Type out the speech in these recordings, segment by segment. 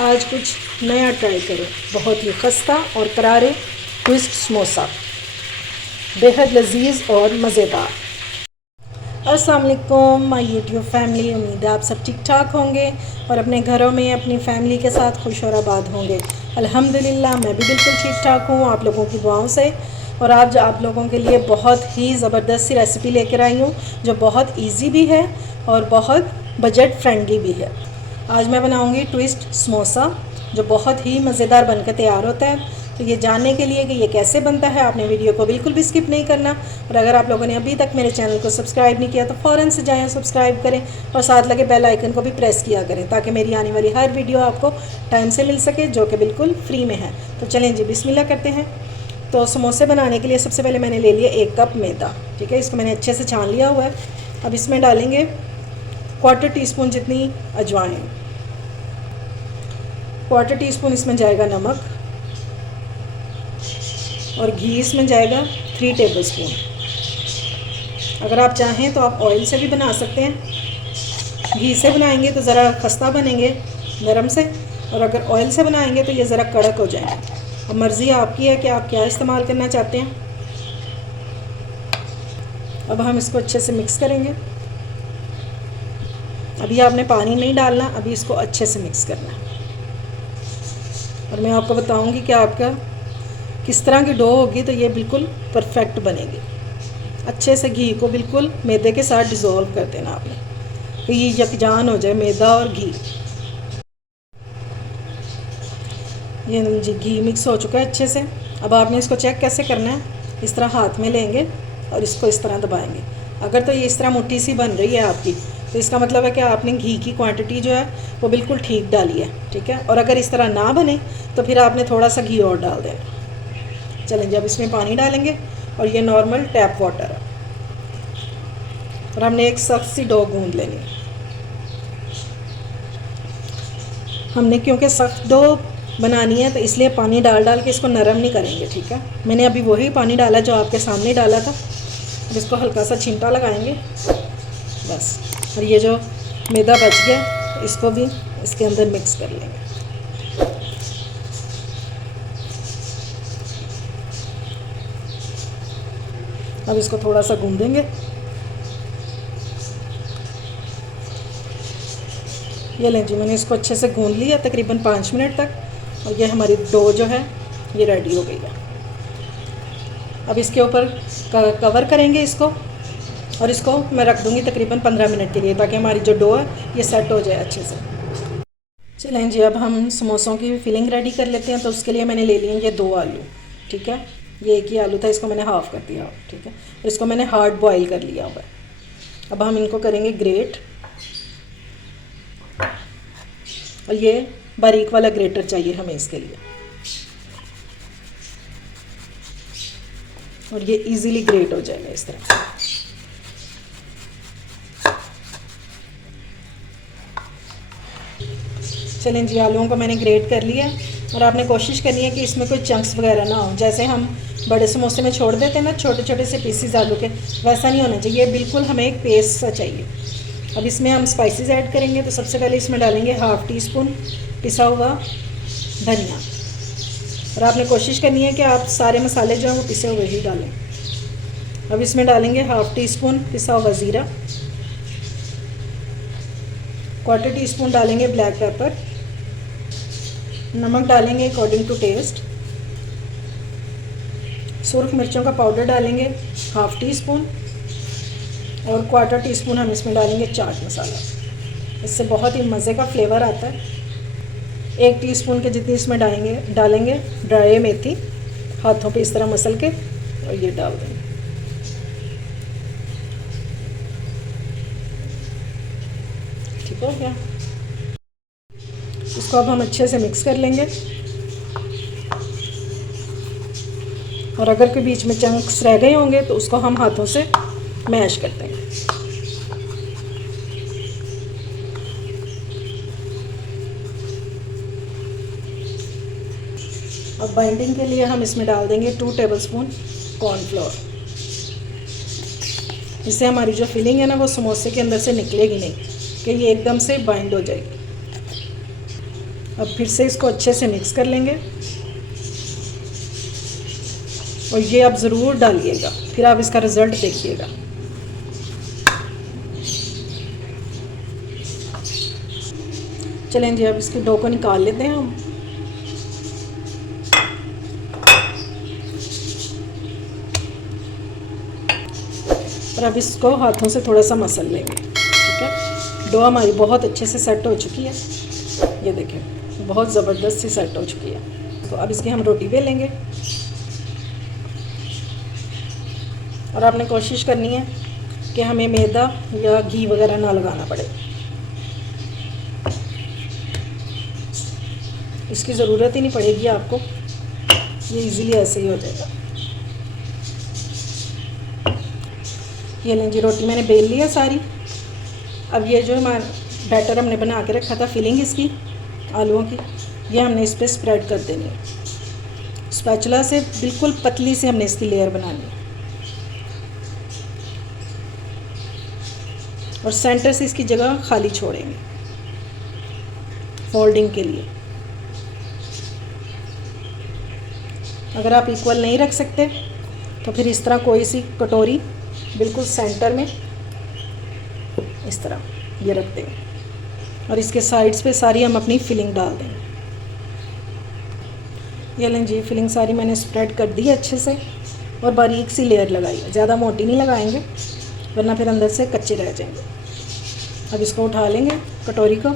आज कुछ नया ट्राई करो। बहुत ही खस्ता और करारे ट्विस्ट समोसा, बेहद लजीज और मज़ेदार। अस्सलाम वालेकुम माय यूट्यूब फैमिली, उम्मीद है आप सब ठीक ठाक होंगे और अपने घरों में अपनी फैमिली के साथ खुश और आबाद होंगे। अल्हम्दुलिल्लाह मैं भी बिल्कुल ठीक ठाक हूँ आप लोगों की दुआओं से। और आज आप लोगों के लिए बहुत ही ज़बरदस्त सी रेसिपी लेकर आई हूँ जो बहुत इजी भी है और बहुत बजट फ्रेंडली भी है। आज मैं बनाऊँगी ट्विस्ट समोसा जो बहुत ही मज़ेदार बनकर तैयार होता है। तो ये जानने के लिए कि ये कैसे बनता है आपने वीडियो को बिल्कुल भी स्किप नहीं करना। और अगर आप लोगों ने अभी तक मेरे चैनल को सब्सक्राइब नहीं किया तो फ़ौरन से जाएं, सब्सक्राइब करें और साथ लगे बेल आइकन को भी प्रेस किया करें ताकि मेरी आने वाली हर वीडियो आपको टाइम से मिल सके, जो कि बिल्कुल फ्री में है। तो चलें जी, बिस्मिल्लाह करते हैं। तो समोसे बनाने के लिए सबसे पहले मैंने ले लिया 1 कप मैदा। ठीक है, इसको मैंने अच्छे से छान लिया हुआ है। अब इसमें डालेंगे 1/4 टीस्पून जितनी अजवाइन, 1/4 टीस्पून इसमें जाएगा नमक और घी इसमें जाएगा 3 टेबलस्पून। अगर आप चाहें तो आप ऑयल से भी बना सकते हैं। घी से बनाएंगे तो ज़रा खस्ता बनेंगे नरम से, और अगर ऑयल से बनाएंगे तो ये ज़रा कड़क हो जाएंगे। अब मर्ज़ी आपकी है कि आप क्या इस्तेमाल करना चाहते हैं। अब हम इसको अच्छे से मिक्स करेंगे। अभी आपने पानी नहीं डालना, अभी इसको अच्छे से मिक्स करना है। और मैं आपको बताऊंगी कि आपका किस तरह की डो होगी तो ये बिल्कुल परफेक्ट बनेगी। अच्छे से घी को बिल्कुल मैदे के साथ डिज़ोल्व कर देना आपने, तो ये यकजान हो जाए मैदा और घी। ये जी घी मिक्स हो चुका है अच्छे से। अब आपने इसको चेक कैसे करना है, इस तरह हाथ में लेंगे और इसको इस तरह दबाएंगे। अगर तो ये इस तरह मुट्ठी सी बन रही है आपकी तो इसका मतलब है कि आपने घी की क्वांटिटी जो है वो बिल्कुल ठीक डाली है। ठीक है, और अगर इस तरह ना बने तो फिर आपने थोड़ा सा घी और डाल देना। चलें, जब इसमें पानी डालेंगे और ये नॉर्मल टैप वाटर है और हमने एक सख्त सी डो गूंद लेनी है। हमने क्योंकि सख्त डो बनानी है तो इसलिए पानी डाल डाल के इसको नरम नहीं करेंगे। ठीक है, मैंने अभी वही पानी डाला जो आपके सामने डाला था। अब इसको हल्का सा छिंटा लगाएंगे बस। और ये जो मैदा बच गया इसको भी इसके अंदर मिक्स कर लेंगे। अब इसको थोड़ा सा गूंदेंगे। ये लें जी, मैंने इसको अच्छे से गूंद लिया तकरीबन 5 मिनट तक और ये हमारी डो जो है ये रेडी हो गई है। अब इसके ऊपर कवर करेंगे इसको और इसको मैं रख दूँगी तकरीबन 15 मिनट के लिए ताकि हमारी जो डो है ये सेट हो जाए अच्छे से। चलें जी, अब हम समोसों की फिलिंग रेडी कर लेते हैं। तो उसके लिए मैंने ले लिए ये 2 आलू। ठीक है, ये एक ही आलू था, इसको मैंने हाफ़ कर दिया। ठीक है, और इसको मैंने हार्ड बॉईल कर लिया हुआ है। अब हम इनको करेंगे ग्रेट, और ये बारीक वाला ग्रेटर चाहिए हमें इसके लिए, और ये इजीली ग्रेट हो जाएगा इस तरह। चलें जी, आलूओं को मैंने ग्रेट कर लिया और आपने कोशिश करनी है कि इसमें कोई चंक्स वगैरह ना हो। जैसे हम बड़े समोसे में छोड़ देते हैं ना छोटे छोटे से पीसीज आलू के, वैसा नहीं होना चाहिए। बिल्कुल हमें एक पेस्ट सा चाहिए। अब इसमें हम स्पाइसेस ऐड करेंगे। तो सबसे पहले इसमें डालेंगे 1/2 टीस्पून पिसा हुआ धनिया, और आपने कोशिश करनी है कि आप सारे मसाले जो हैं वो पिसे हुए ही डालें। अब इसमें डालेंगे 1/2 टीस्पून पिसा हुआ ज़ीरा, 1/4 टीस्पून डालेंगे ब्लैक पेपर, नमक डालेंगे अकॉर्डिंग टू टेस्ट, सुरख मिर्चों का पाउडर डालेंगे 1/2 टीस्पून, और 1/4 टीस्पून हम इसमें डालेंगे चाट मसाला। इससे बहुत ही मज़े का फ्लेवर आता है। 1 टीस्पून के जितनी इसमें डालेंगे ड्राई मेथी, हाथों पे इस तरह मसल के और ये डाल देंगे। ठीक हो गया, इसको अब हम अच्छे से मिक्स कर लेंगे। और अगर कोई बीच में चंक्स रह गए होंगे तो उसको हम हाथों से मैश कर देंगे। अब बाइंडिंग के लिए हम इसमें डाल देंगे 2 टेबलस्पून कॉर्नफ्लोर। इससे हमारी जो फिलिंग है ना वो समोसे के अंदर से निकलेगी नहीं, कि ये एकदम से बाइंड हो जाएगी। अब फिर से इसको अच्छे से मिक्स कर लेंगे और ये आप ज़रूर डालिएगा, फिर आप इसका रिज़ल्ट देखिएगा। चलें जी, अब इसकी डो को निकाल लेते हैं हम। और अब इसको हाथों से थोड़ा सा मसल लेंगे, ठीक है। डो हमारी बहुत अच्छे से सेट हो चुकी है, ये देखें बहुत ज़बरदस्त सी सेट हो चुकी है। तो अब इसकी हम रोटी बेल लेंगे और आपने कोशिश करनी है कि हमें मैदा या घी वगैरह ना लगाना पड़े, इसकी ज़रूरत ही नहीं पड़ेगी आपको, ये इजीली ऐसे ही हो जाएगा। ये लें जी, रोटी मैंने बेल ली है सारी। अब ये जो हमारा बैटर हमने बना के रखा था, फिलिंग इसकी आलूओं की, ये हमने इस पर स्प्रेड कर देनी है। स्पैचुला से बिल्कुल पतली से हमने इसकी लेयर बनानी है और सेंटर से इसकी जगह खाली छोड़ेंगे फोल्डिंग के लिए। अगर आप इक्वल नहीं रख सकते तो फिर इस तरह कोई सी कटोरी बिल्कुल सेंटर में इस तरह ये रख देंगे और इसके साइड्स पे सारी हम अपनी फिलिंग डाल देंगे। ये लें जी, फिलिंग सारी मैंने स्प्रेड कर दी है अच्छे से और बारीक सी लेयर लगाई है, ज़्यादा मोटी नहीं लगाएंगे वरना फिर अंदर से कच्चे रह जाएंगे। अब इसको उठा लेंगे कटोरी को,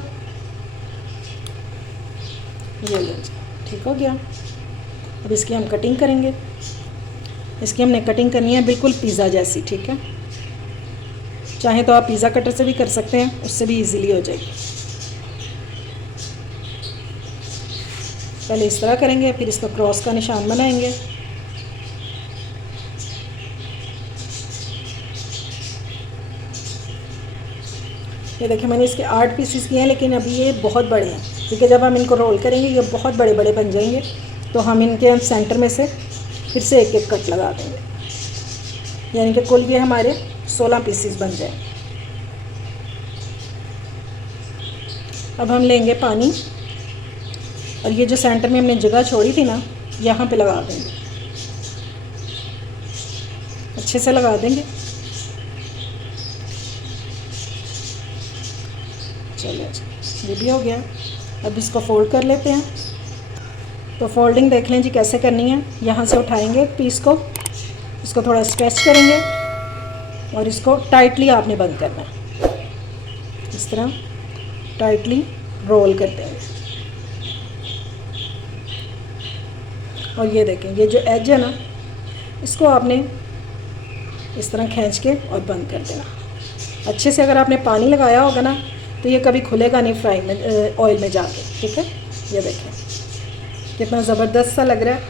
ये लें जी, ठीक हो गया। अब इसकी हम कटिंग करेंगे। इसकी हमने कटिंग करनी है बिल्कुल पिज़्ज़ा जैसी, ठीक है। चाहे तो आप पिज़्ज़ा कटर से भी कर सकते हैं, उससे भी इजीली हो जाएगी। पहले इस तरह करेंगे, फिर इसका क्रॉस का निशान बनाएंगे। ये देखिए मैंने इसके 8 पीसेस किए हैं, लेकिन अभी ये बहुत बड़े हैं क्योंकि जब हम इनको रोल करेंगे ये बहुत बड़े बड़े बन जाएंगे, तो हम इनके सेंटर में से फिर से एक एक कट लगा देंगे, यानी कि कुल ये हमारे 16 पीसेस बन जाए। अब हम लेंगे पानी और ये जो सेंटर में हमने जगह छोड़ी थी ना, यहाँ पे लगा देंगे, अच्छे से लगा देंगे। चलिए ये भी हो गया। अब इसको फोल्ड कर लेते हैं। तो फोल्डिंग देख लें जी कैसे करनी है। यहाँ से उठाएंगे एक पीस को, इसको थोड़ा स्ट्रेच करेंगे और इसको टाइटली आपने बंद करना है, इस तरह टाइटली रोल कर देंगे। और ये देखें, ये जो एज है ना, इसको आपने इस तरह खींच के और बंद कर देना अच्छे से। अगर आपने पानी लगाया होगा ना तो ये कभी खुलेगा नहीं फ्राई में, ऑयल में जाके, ठीक है। ये देखें कितना ज़बरदस्त सा लग रहा है।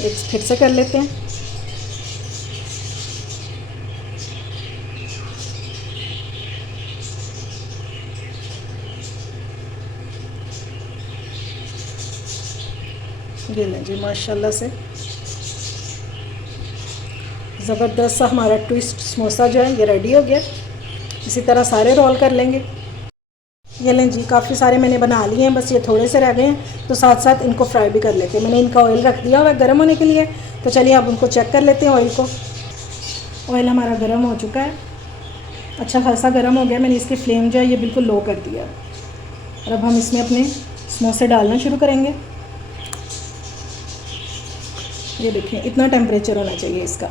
एक फिर से कर लेते हैं। ये लें जी, माशाल्लाह से ज़बरदस्त सा हमारा ट्विस्ट समोसा जो है ये रेडी हो गया। इसी तरह सारे रोल कर लेंगे। ये लें जी, काफ़ी सारे मैंने बना लिए हैं, बस ये थोड़े से रह गए हैं, तो साथ साथ इनको फ्राई भी कर लेते हैं। मैंने इनका ऑयल रख दिया हुआ है गर्म होने के लिए, तो चलिए अब उनको चेक कर लेते हैं ऑयल को। ऑयल हमारा गर्म हो चुका है, अच्छा खासा गर्म हो गया। मैंने इसकी फ्लेम जो है ये बिल्कुल लो कर दिया और अब हम इसमें अपने समोसे डालना शुरू करेंगे। ये देखिए इतना टेम्परेचर होना चाहिए इसका।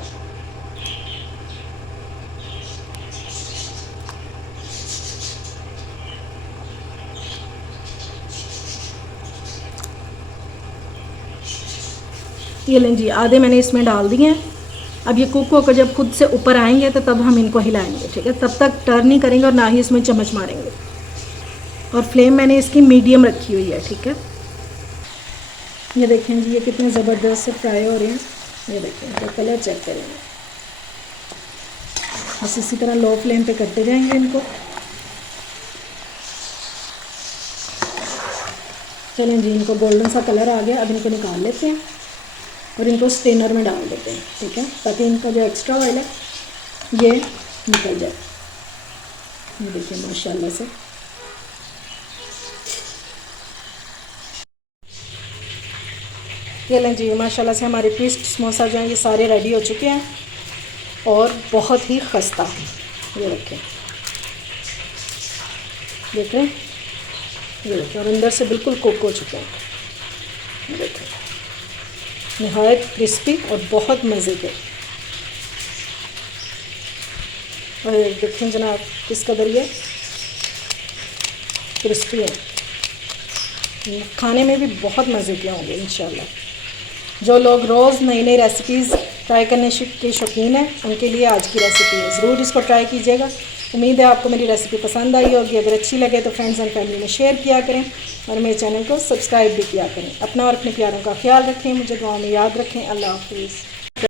ये लें जी, आधे मैंने इसमें डाल दिए हैं। अब ये कुक होकर जब खुद से ऊपर आएंगे तो तब हम इनको हिलाएंगे, ठीक है। तब तक टर्न नहीं करेंगे और ना ही इसमें चम्मच मारेंगे। और फ्लेम मैंने इसकी मीडियम रखी हुई है, ठीक है। ये देखें जी, ये कितने ज़बरदस्त से फ्राई हो रहे हैं। ये देखें, तो कलर चेक करेंगे। बस इसी तरह लो फ्लेम पे करते जाएंगे इनको। चलें जी, इनको गोल्डन सा कलर आ गया। अब इनको निकाल लेते हैं और इनको स्ट्रेनर में डाल देते हैं, ठीक है, ताकि इनका जो एक्स्ट्रा ऑयल है ये निकल जाए। ये देखिए माशाल्लाह से ये लें जी, माशाल्लाह से हमारे ट्विस्ट समोसा जो हैं ये सारे रेडी हो चुके हैं और बहुत ही खस्ता। ये रखें, देखें, ये देखें, और अंदर से बिल्कुल कुक हो चुके हैं। देखें, नहायत क्रिस्पी और बहुत मज़े के। और देखें जनाब किस कदर ये क्रिस्पी है, खाने में भी बहुत मज़े के होंगे इंशाल्लाह। जो लोग रोज़ नई नई रेसिपीज़ ट्राई करने के शौकीन हैं उनके लिए आज की रेसिपी है, ज़रूर इसको ट्राई कीजिएगा। उम्मीद है आपको मेरी रेसिपी पसंद आई होगी। अगर अच्छी लगे तो फ्रेंड्स एंड फैमिली में शेयर किया करें और मेरे चैनल को सब्सक्राइब भी किया करें। अपना और अपने प्यारों का ख्याल रखें, मुझे दुआ में याद रखें। अल्लाह हाफिज़।